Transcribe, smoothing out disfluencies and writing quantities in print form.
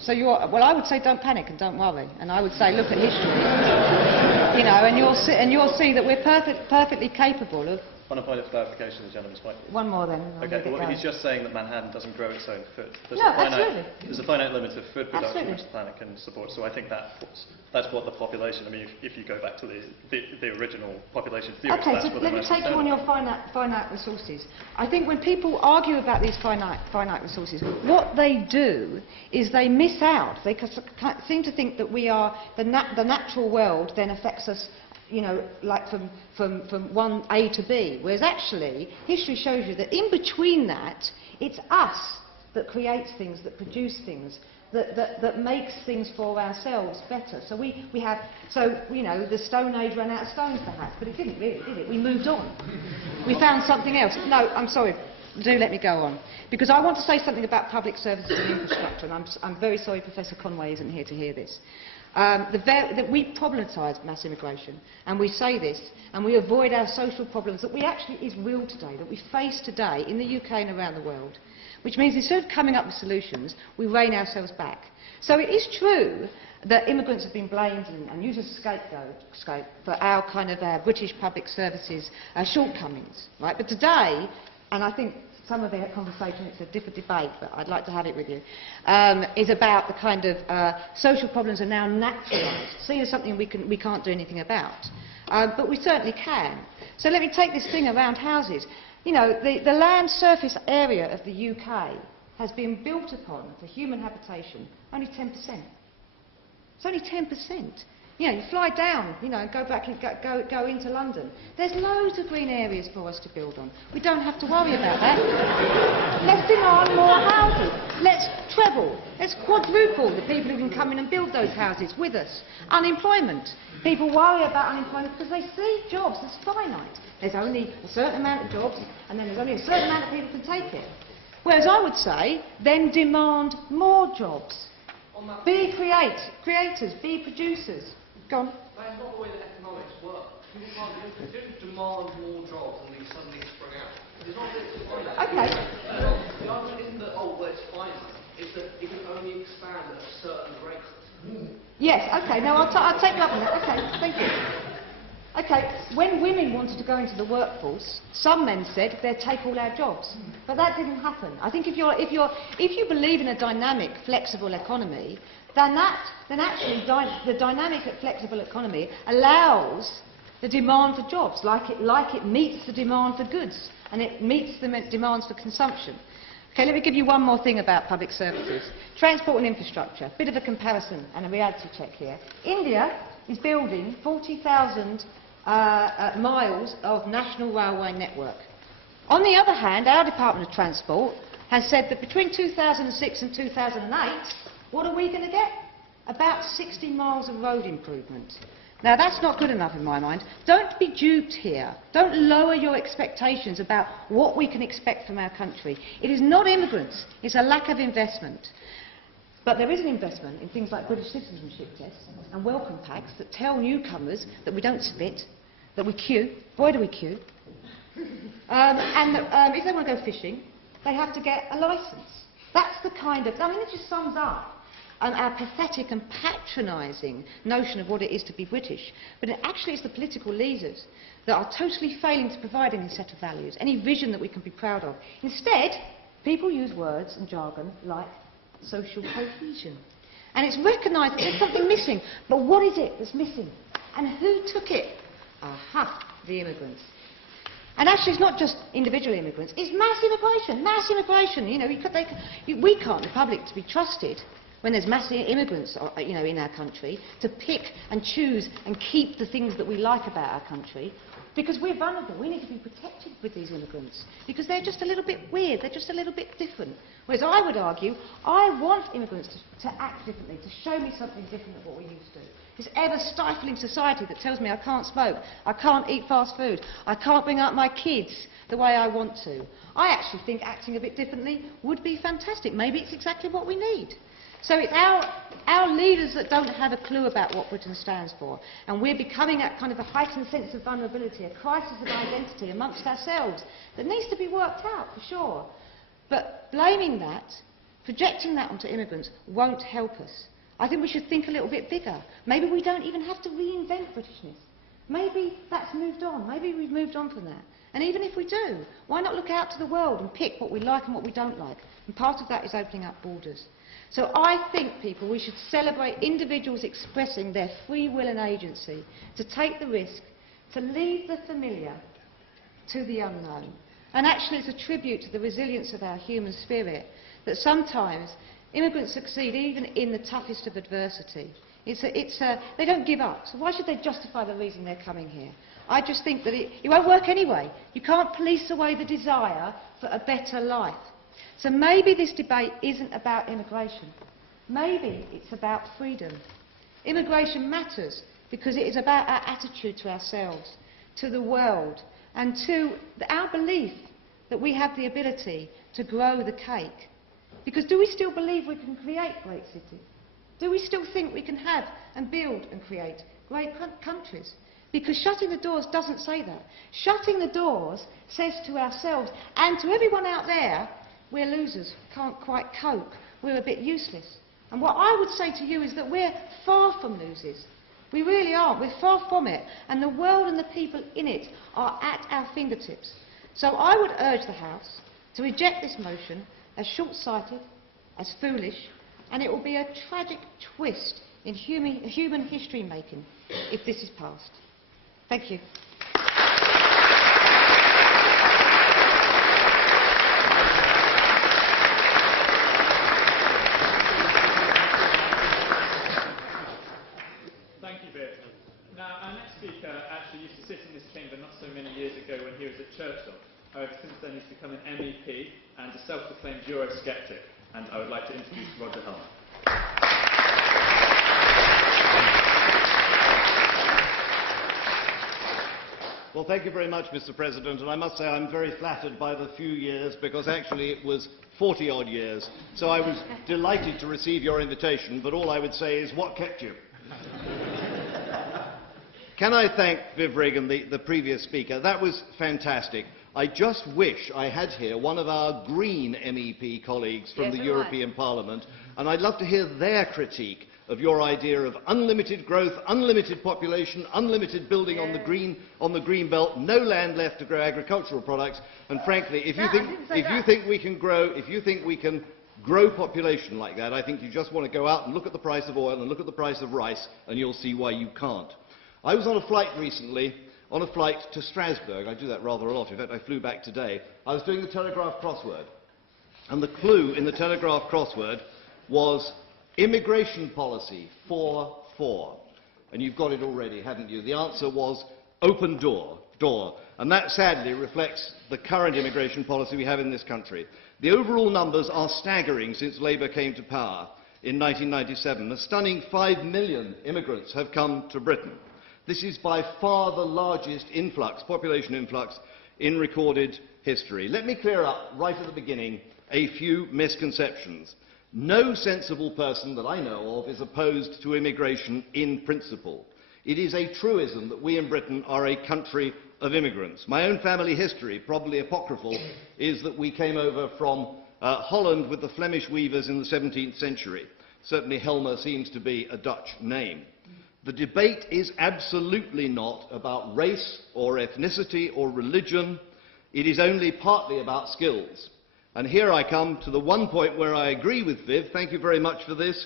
So well, I would say don't panic and don't worry, and I would say look at history, you know, and you'll see that we're perfectly capable of. On a point of clarification, the gentleman's point. One more then. Okay, well, he's just saying that Manhattan doesn't grow its own food. There's a finite limit of food production which the planet can support. So I think that's what the population. I mean, if you go back to the original population theory. Okay, so let me take you on your finite resources. I think when people argue about these finite resources, what they do is they miss out. They seem to think that we are the natural world then affects us, you know, like from one A to B, whereas actually history shows you that in between that, it's us that creates things, that produce things, that makes things for ourselves better. So we have, so you know, the Stone Age ran out of stones perhaps, but it didn't really, did it? We moved on. We found something else. No, I'm sorry. Do let me go on, because I want to say something about public services and infrastructure, and I'm very sorry Professor Conway isn't here to hear this. That we problematise mass immigration, and we say this, and we avoid our social problems that we actually is real today, that we face today in the UK and around the world, which means instead of coming up with solutions, we rein ourselves back. So it is true that immigrants have been blamed and used as a scapegoat for our kind of British public services shortcomings, right? But today, and I think some of the conversation, it's a different debate, but I'd like to have it with you, is about the kind of social problems are now naturalised, seen as something we can't do anything about. But we certainly can. So let me take this thing around houses. You know, the land surface area of the UK has been built upon for human habitation only 10%. It's only 10%. You know, you fly down, you know, and go back and go into London. There's loads of green areas for us to build on. We don't have to worry about that. Let's demand more houses. Let's treble, let's quadruple the people who can come in and build those houses with us. Unemployment. People worry about unemployment because they see jobs as finite. There's only a certain amount of jobs, and then there's only a certain amount of people who can take it. Whereas I would say, then demand more jobs. Be creators, be producers. Go on. That's not the way that economics work. People can't do it. You don't demand more jobs and they suddenly spring out. It's not that it's finite. Okay. The argument isn't that, oh, well, it's finite. It's that it can only expand at a certain rate. Yes, okay, no, I'll take you up on that. Okay, thank you. Okay, when women wanted to go into the workforce, some men said they'd take all our jobs. But that didn't happen. I think if you believe in a dynamic, flexible economy, then actually the dynamic, flexible economy allows the demand for jobs, like it meets the demand for goods, and it meets the demands for consumption. Okay, let me give you one more thing about public services. Transport and infrastructure, bit of a comparison and a reality check here. India is building 40,000 miles of national railway network. On the other hand, our Department of Transport has said that between 2006 and 2008, what are we going to get? About 60 miles of road improvement. Now, that's not good enough in my mind. Don't be duped here. Don't lower your expectations about what we can expect from our country. It is not immigrants. It's a lack of investment. But there is an investment in things like British citizenship tests and welcome packs that tell newcomers that we don't spit, that we queue. Boy, do we queue. And that, if they want to go fishing, they have to get a licence. That's the kind of... I mean, it just sums up our pathetic and patronising notion of what it is to be British. But it actually is the political leaders that are totally failing to provide any set of values, any vision that we can be proud of. Instead, people use words and jargon like social cohesion. And it's recognised that there's something missing. But what is it that's missing? And who took it? Aha, the immigrants. And actually, it's not just individual immigrants, it's mass immigration. Mass immigration. You know, we can't, the public, to be trusted when there's mass immigrants, you know, in our country, to pick and choose and keep the things that we like about our country, because we're vulnerable. We need to be protected with these immigrants, because they're just a little bit weird, they're just a little bit different. Whereas I would argue, I want immigrants to act differently, to show me something different than what we used to. This ever-stifling society that tells me I can't smoke, I can't eat fast food, I can't bring up my kids the way I want to. I actually think acting a bit differently would be fantastic. Maybe it's exactly what we need. So it's our leaders that don't have a clue about what Britain stands for, and we're becoming a kind of a heightened sense of vulnerability, a crisis of identity amongst ourselves that needs to be worked out, for sure. But blaming that Projecting that onto immigrants won't help us. I think we should think a little bit bigger. Maybe we don't even have to reinvent Britishness. Maybe that's moved on. Maybe we've moved on from that. And even if we do, why not look out to the world and pick what we like and what we don't like? And part of that is opening up borders. So I think, people, we should celebrate individuals expressing their free will and agency to take the risk, to leave the familiar to the unknown. And actually it's a tribute to the resilience of our human spirit that sometimes immigrants succeed even in the toughest of adversity. They don't give up, so why should they justify the reason they're coming here? I just think that it won't work anyway. You can't police away the desire for a better life. So maybe this debate isn't about immigration. Maybe it's about freedom. Immigration matters because it is about our attitude to ourselves, to the world, and to our belief that we have the ability to grow the cake. Because do we still believe we can create great cities? Do we still think we can have and build and create great countries? Because shutting the doors doesn't say that. Shutting the doors says to ourselves and to everyone out there, we're losers, can't quite cope, we're a bit useless. And what I would say to you is that we're far from losers. We really aren't. We're far from it. And the world and the people in it are at our fingertips. So I would urge the House to reject this motion as short-sighted, as foolish, and it will be a tragic twist in human history making if this is passed. Thank you. Thank you, Viv. Now, our next speaker actually used to sit in this chamber not so many years ago when he was at Churchill. However, since then he's become an MEP and a self-proclaimed Eurosceptic. And I would like to introduce Roger Helmer. Well, thank you very much, Mr. President, and I must say I'm very flattered by the few years, because actually it was 40-odd years. So I was delighted to receive your invitation, but all I would say is, what kept you? Can I thank Viv Regan, the previous speaker? That was fantastic. I just wish I had here one of our Green MEP colleagues from the European Parliament, and I'd love to hear their critique of your idea of unlimited growth, unlimited population, unlimited building on the green belt, no land left to grow agricultural products. And frankly, if you think we can grow population like that, I think you just want to go out and look at the price of oil and look at the price of rice, and you'll see why you can't. I was on a flight recently, on a flight to Strasbourg. I do that rather a lot. In fact, I flew back today. I was doing the Telegraph crossword, and the clue in the Telegraph crossword was immigration policy 4-4. And you've got it already, haven't you? The answer was open door. And that sadly reflects the current immigration policy we have in this country. The overall numbers are staggering since Labour came to power in 1997. A stunning 5 million immigrants have come to Britain. This is by far the largest population influx in recorded history. Let me clear up right at the beginning a few misconceptions. No sensible person that I know of is opposed to immigration in principle. It is a truism that we in Britain are a country of immigrants. My own family history, probably apocryphal, is that we came over from Holland with the Flemish weavers in the 17th century. Certainly Helmer seems to be a Dutch name. The debate is absolutely not about race or ethnicity or religion. It is only partly about skills. And here I come to the one point where I agree with Viv. Thank you very much for this.